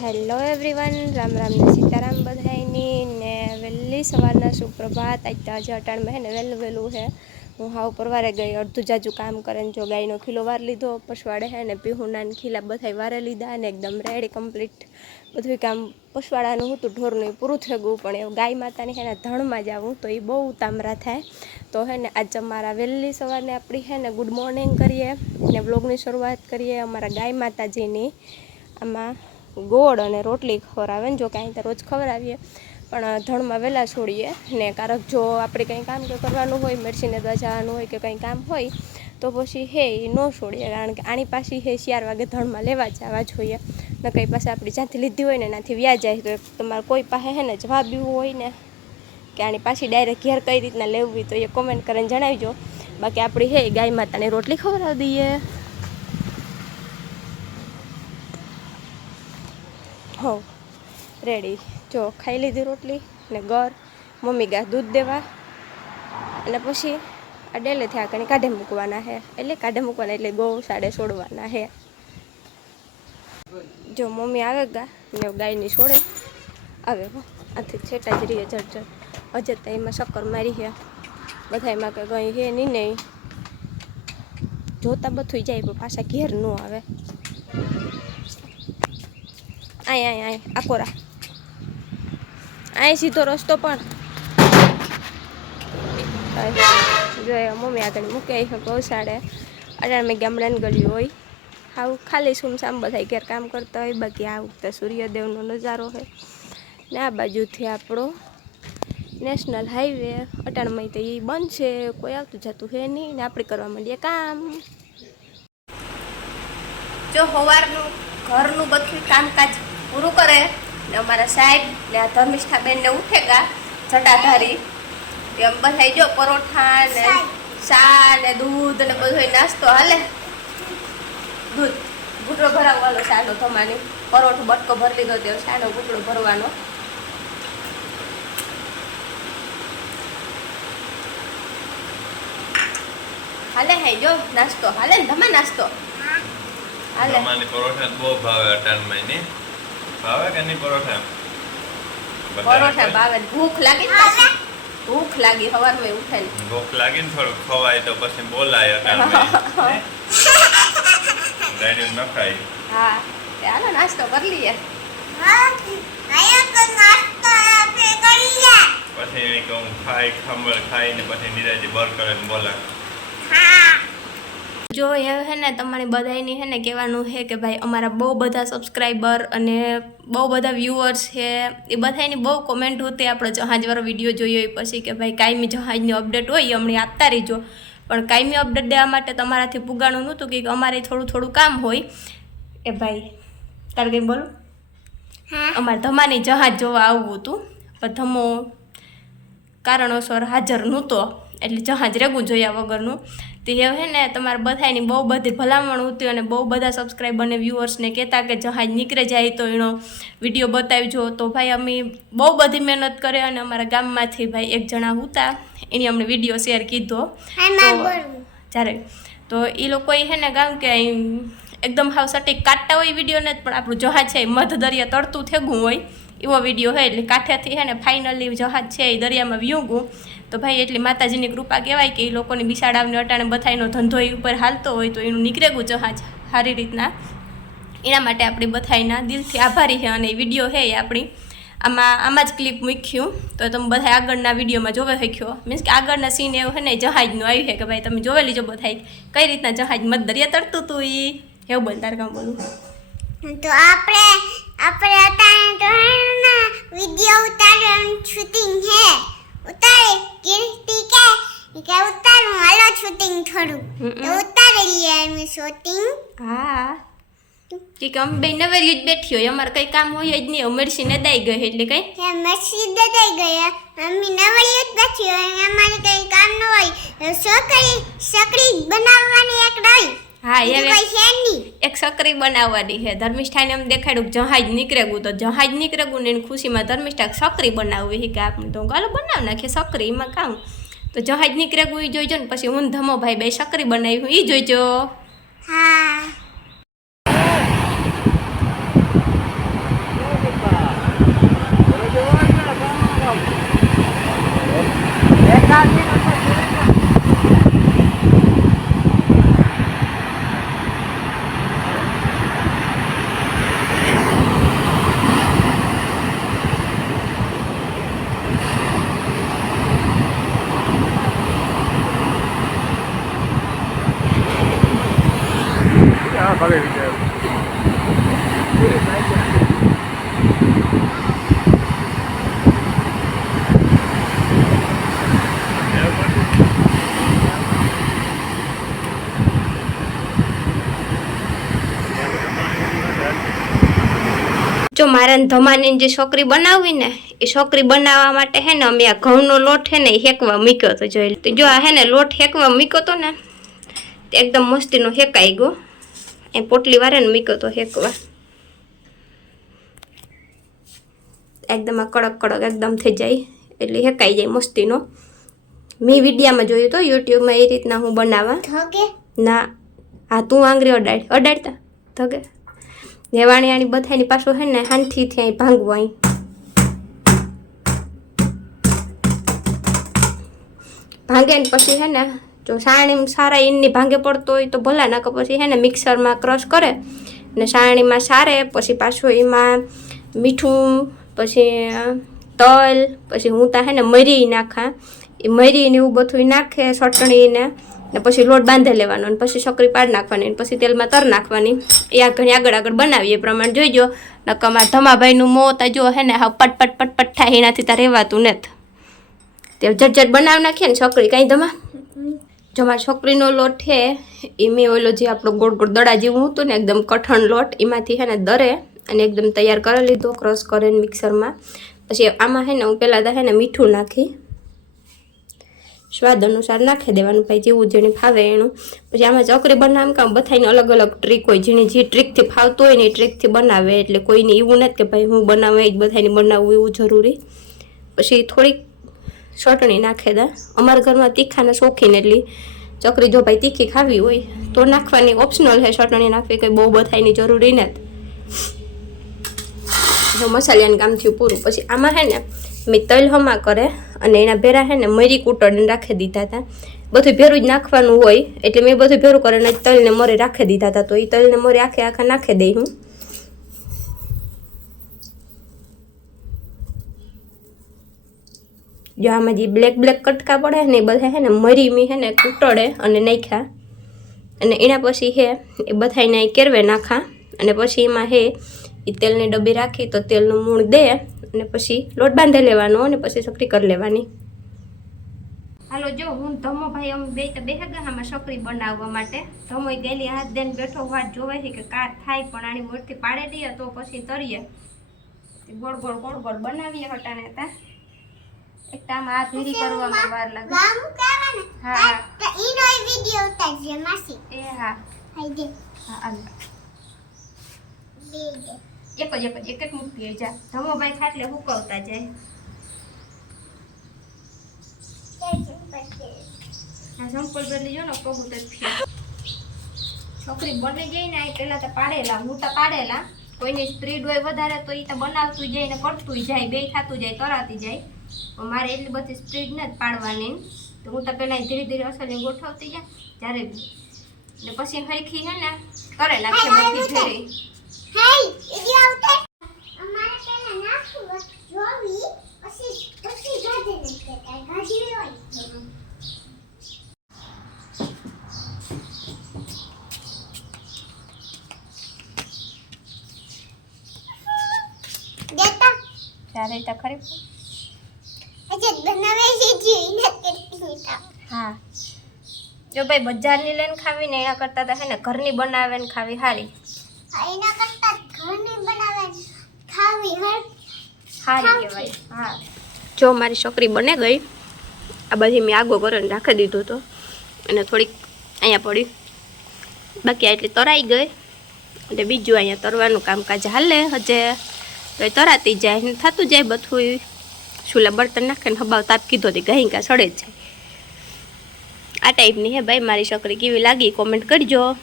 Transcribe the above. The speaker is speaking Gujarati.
હેલો એવરીવન રામ રામ ને સીતારામ બધાયની. ને વહેલી સવારના સુપ્રભાત. આજ તો આજે અટાણમાં હે ને વહેલું વહેલું છે હું હાવ પરવારે ગઈ, અડધું જાજુ કામ કરે ને જો ગાયનો ખીલો વાર લીધો પશવાડે હે ને પીહુના ખીલા બધાય વારે લીધા ને એકદમ રેડી કમ્પ્લીટ બધું કામ પશવાડાનું હતું, ઢોરનું એ પૂરું થઈ ગયું, પણ એ ગાય માતાની હે ને ધણમાં જ આવું, તો એ બહુ તામરા થાય. તો હે ને આજ અમારા વહેલી સવારને આપણી હે ને ગુડ મોર્નિંગ કરીએ ને બ્લોગની શરૂઆત કરીએ અમારા ગાય માતાજીની. આમાં ગોળ અને રોટલી ખવડાવે જો કાંઈ તો રોજ ખવડાવીએ. પણ ધણમાં વહેલા છોડીએ ને કારક જો આપણે કંઈ કામ કે કરવાનું હોય મેડિસિને દવા જવાનું હોય કે કંઈ કામ હોય, તો પછી હે એ ન છોડીએ. કારણ કે આની પાછી હે ચાર વાગે ધણમાં લેવા જવા જોઈએ. ને કંઈ પાસે આપણી જ્યાંથી લીધી હોય ને એનાથી વ્યાજ જાય તો તમારે કોઈ પાસે હે ને જવાબ એવું હોય ને કે આની પાછી ડાયરેક્ટ ઘેર કઈ રીતના લેવી તો એ કોમેન્ટ કરીને જણાવજો. બાકી આપણી હે ગાય માતાને રોટલી ખવડાવી દઈએ. હો રેડી જો, ખાઈ લીધી રોટલી ને ગર. મમ્મી ગા દૂધ દેવા. અને પછી આ ડેલે થયા કંઈ કાઢે મૂકવાના હે. એટલે કાઢે મૂકવાના, એટલે ગૌ સાડે છોડવાના હે. જો, મમ્મી આવે ગા, ને ગાયની છોડે. આવે આથી છેટા જ રહીએ જટ જટ હજે તો એમાં શક્કર મારી હે. બધા એમાં કંઈ હે નહીં નહીં જોતા બધું જાય, પણ પાછા ઘેર ન આવે. આય આય આય, આકોરા. આય સીધો રસ્તો પણ. જોઈએ મમ્મી આગળ મૂકે આવી ગૌશાળે અઢાર મેં ગામડાની ગળ્યું હોય. આવું ખાલી સુમસામ બધા ઘેર કામ કરતા હોય. બાકી આ વખતે સૂર્યદેવનો નજારો હોય ને આ બાજુથી આપણો નેશનલ હાઈવે. અટાણમાં તો એ બંધ છે. કોઈ આવતું જતું હે નહીં ને આપણે કરવા માંડીએ કામ. જો સવારનું ઘરનું બધું કામકાજ પૂરું કરે ને અમારા સાહેબ ને આ ધર્મિષ્ઠા બેન ને ઉઠેગા જટાધારી. એમ બધા જો પરોઠા ને ચા ને દૂધ ને બધો નાસ્તો હાલે. દૂધ ગુટડો ભરાવવાનો શાનો થમાની પરોઠું બટકો ભરી લીધો તે શાનો ગુટડો ભરવાનો. હાલે હે જો નાસ્તો હાલે ને ધમા નાસ્તો. હાલે. પરોઠા બહુ ભાવે અટાણની. ભાવે કે નહીં પરોઠા પરોઠા ભાવે? ભૂખ લાગી ને ભૂખ લાગી સવારમાં ઉઠે ને. ભૂખ લાગી ને થોડું ખવાય તો પછી બોલાય રેડી ન ખાય. હા ચાલો નાસ્તો કરી લઈએ. પછી કહું ખાઈ ખમણ ખાઈને પછી નિરાજી બર કરે ને બોલાય જો એ હે ને તમારી બધાની હે ને કહેવાનું છે કે ભાઈ અમારા બહુ બધા સબસ્ક્રાઈબર અને બહુ બધા વ્યુઅર્સ છે એ બધાની બહુ કોમેન્ટ હોતી આપણે જહાજવાળો વીડિયો જોયો એ પછી કે ભાઈ કાયમી જહાજની અપડેટ હોય હમણાં આપતા રહેજો. પણ કાયમી અપડેટ દેવા માટે તમારાથી પુગાણું નહોતું કે અમારે થોડું થોડું કામ હોય. એ ભાઈ તારે કંઈ બોલું અમારે ધમાની જહાજ જોવા આવવું હતું પણ ધમો કારણોસર હાજર નહોતો એટલે જહાજ રેગું જોયા વગરનું. તે એ હે ને તમારા બધાની બહુ બધી ભલામણ હતી અને બહુ બધા સબસ્ક્રાઈબર અને વ્યૂઅર્સને કહેતા કે જહાજ નીકળે જાય તો એનો વીડિયો બતાવજો. તો ભાઈ અમે બહુ બધી મહેનત કરી અને અમારા ગામમાંથી ભાઈ એક જણા હતા. એની અમને વીડિયો શેર કીધો. જ્યારે તો એ લોકોએ હે ને ગામ કે એકદમ હાવ સટીક કાઢતા હોય વિડીયોને જ પણ આપણું જહાજ છે મધ દરિયા તરતું થેગું હોય. એવો વીડિયો હોય એટલે કાંઠેથી હે ને ફાઇનલી જહાજ છે એ દરિયામાં વ્યુગું. તો ભાઈ એટલી માતાજીની કૃપા કહેવાય કે એ લોકોની બિસાડાવને અટાણે બધાયનો ધંધો એ ઉપર હાલતો હોય તો એનું નીકળેગું જહાજ સારી રીતના. એના માટે આપણી બધાયના દિલથી આભારી છે અને વીડિયો છે એ આપણી. આમાં આમાં જ ક્લિપ મૂક્યું. તો તમે બધા આગળના વિડીયોમાં જોવે શક્યો મીન્સ કે આગળના સીન એવું છે ને, જહાજનું આવ્યું છે કે ભાઈ તમે જોવે લીજો બધા કઈ રીતના જહાજ મત દરિયા તરતું હતું એ એવું બોલ, તાર કામ બોલું તો આપણે આપણે અત્યારે વીડિયો ઉતારવાનું શૂટિંગ છે ઉતારે કીર્તિ કે કે ઉતારું હાલો શૂટિંગ થોડું. તો ઉતારી લઈએ અમે શૂટિંગ હા. કે કે અમે બે નવેરી જ બેઠી હોય. અમારે કઈ કામ હોય જ નહીં. અમરસી નદાઈ ગઈ એટલે કંઈ? કે મસી દઈ ગયા અમી નવળી જ બેઠી હોય. અમારે કઈ કામ ન હોય. સકડી સકડી બનાવવાની હા એ એક સકરી બનાવવાની છે. ધર્મિષ્ઠાને એમ દેખાડ્યું કે જહાજ નીકળેગું તો જહાજ નીકળેગું ને એની ખુશીમાં ધર્મિષ્ઠા સકરી બનાવવી છે કે આપણે તો ગાલો બનાવ નાખીએ સકરી એમાં કામ. તો જહાજ નીકળેગું એ જોઈજો ને પછી હું ધમો ભાઈ બે સકરી બનાવી એ જોઈજો. હા. આવે વિચાર જો મારે ધમાની જે છોકરી બનાવવી ને, એ છોકરી બનાવવા માટે હે ને અમે આ ઘઉંનો લોટ હે ને એ હેકવા મૂક્યો હતો જોઈ જો આ હે ને લોટ હેકવા મૂક્યો હતો ને એકદમ મસ્તીનો હેકાઈ ગયો. એ પોટલી વારે ને મૂક્યો તો હેકવા. એકદમ આ કડક કડક એકદમ થઈ જાય એટલે હેકાઈ જાય મસ્તીનો. મેં વિડીયામાં જોયું તો યુટ્યુબમાં એ રીતના હું બનાવવા. ના હા તું આંગળી અડાડ અડાડતા ધગે. નેવાણી આણી બધાની પાછું હે ને હાનથી ત્યાં ભાંગવું અહીં. ભાંગે ને પછી હે ને જો સાણી સારા ઈનની ભાંગે પડતો હોય તો ભલા નાખો પછી હે ને મિક્સરમાં ક્રશ કરે ને સાણીમાં સારે, પછી પાછું એમાં મીઠું, પછી તલ, પછી હું તા હે ને મરી નાખા. એ મરી ને એવું બધું નાખે ચટણીને ને પછી લોટ બાંધી લેવાનો અને પછી છોકરી પાડ નાખવાની પછી તેલમાં તર નાખવાની. એ આ ઘણી આગળ આગળ બનાવીએ એ પ્રમાણે જોઈજો. નકમા ધમાભાઈનું મોં તા જો હે ને હા પટ પટ પટ પટ થાય એનાથી તાર રહેવાતું નથી. તે ઝટ ઝટ બનાવી નાખીએ ને છોકરી કાંઈ ધમા. જો મારી છોકરીનો લોટ છે, એ મેં ઓલો જે આપણો ગોળ ગોળ દડા જેવું હતું ને, એકદમ કઠણ લોટ, એમાંથી હે ને દરે અને એકદમ તૈયાર કરી લીધો ક્રશ કરીને મિક્સરમાં પછી આમાં હે ને હું પહેલાં તો હે ને મીઠું નાખી, સ્વાદ અનુસાર નાખી દેવાનું ભાઈ જેવું જેને ફાવે એનું. પછી આમાં ચકરી બનાવવા કામ બધાને અલગ અલગ ટ્રીક હોય, જેને જે ટ્રીકથી ફાવતું હોય ને એ ટ્રીકથી બનાવે. એટલે કોઈને એવું નથી કે ભાઈ હું બનાવું જ બધાને બનાવવું એવું જરૂરી. પછી થોડીક ચટણી નાખી દે. અમારા ઘરમાં તીખાને શોખીન એટલી. ચકરી જો ભાઈ તીખી ખાવી હોય, તો નાખવાની ઓપ્શનલ છે ચટણી નાખવી, કંઈ બહુ બધાની જરૂરી નથી. જો કામ થયું પૂરું. પછી આમાં હે ને, મેં તલ હમા કરે, અને એના ભેરા હે ને મરી કૂટડીને રાખી દીધા હતા બધું ભેરું જ નાખવાનું હોય, એટલે મેં બધું ભેરું કરીને તલને મરે રાખી દીધા હતા તો એ તલને મરે આખે આખા નાખી દઈ હું. જો આમાં જે બ્લેક બ્લેક કટકા પડે ને એ બધા હે ને મરી મી હે ને કૂટડે અને નાખ્યા. અને એના પછી હે એ બધાને કેરવે નાખા. અને પછી એમાં હે એ તેલની ડબ્બી રાખી તો તેલનું મૂળ દે અને પછી લોટ બાંધી લેવાનો અને પછી સકરી કરી લેવાની. હાલો, જો હું ધમો ભાઈ, અમે બે તો બેહે ગયા આમાં સકરી બનાવવા માટે. ધમો ગયેલી હાથ દઈને બેઠો, વાત જોવે છે કે કાર થાય પણ આની મોટથી પાડી દઈએ તો પછી તરીએ. ગોળ ગોળ ગોળ ગોળ બનાવીએ હટાને તા એક આ ભીરી કરવામાં વાર લાગે. ગામ કહેવાને હા. તો ઈનો વિડિયો ઉતારજે માસી. એ હા. હાઈ દે. હા હાલ. દે એક જ એક જ એક એક મૂકી જા. ધમો ભાઈ ખાટલે હુકવતા જાય આ સંપલ બદલી જો ને તો છોકરી બની જાય ને પેલા તો પાડેલા હું તો પાડેલા. કોઈની સ્પીડ હોય વધારે તો એ તો બનાવતું જાય ને કરતું જાય બે થતું જાય તરાતી જાય. મારે એટલી બધી સ્પીડ નથી પાડવાની. તો હું તો પહેલાં ધીરે ધીરે અસલી ગોઠવતી જાય જ્યારે એટલે પછી હરખી હે ને કરે નાખે બધી ત્યારે તો ખરી? અજે બનાવે છે જી ન કરતી હા. જો ભાઈ બજારની લઈને ખાવી ને એના કરતાં તો હે ને ઘરની બનાવે ને ખાવી સારી એના કરતા ઘરની બનાવે ખાવી હર. સારી કહેવાય હા. જો મારી છોકરી બને ગઈ આ બધી મેં આગો કરીને રાખી દીધો તો અને થોડીક અહીંયા પડી. બાકી એટલી તરાઈ ગઈ. એટલે બીજું અહીંયા તરવાનું કામકાજ હાલે હજે. તો એ તરાતી જાય ને થતું જાય બધું ચૂલા બળતણ નાખે ને હબાવ તાપ કીધો તે ગઈ કા સડે જ જાય. આ ટાઈપની હે ભાઈ, મારી છોકરી કેવી લાગી? કોમેન્ટ કરજો.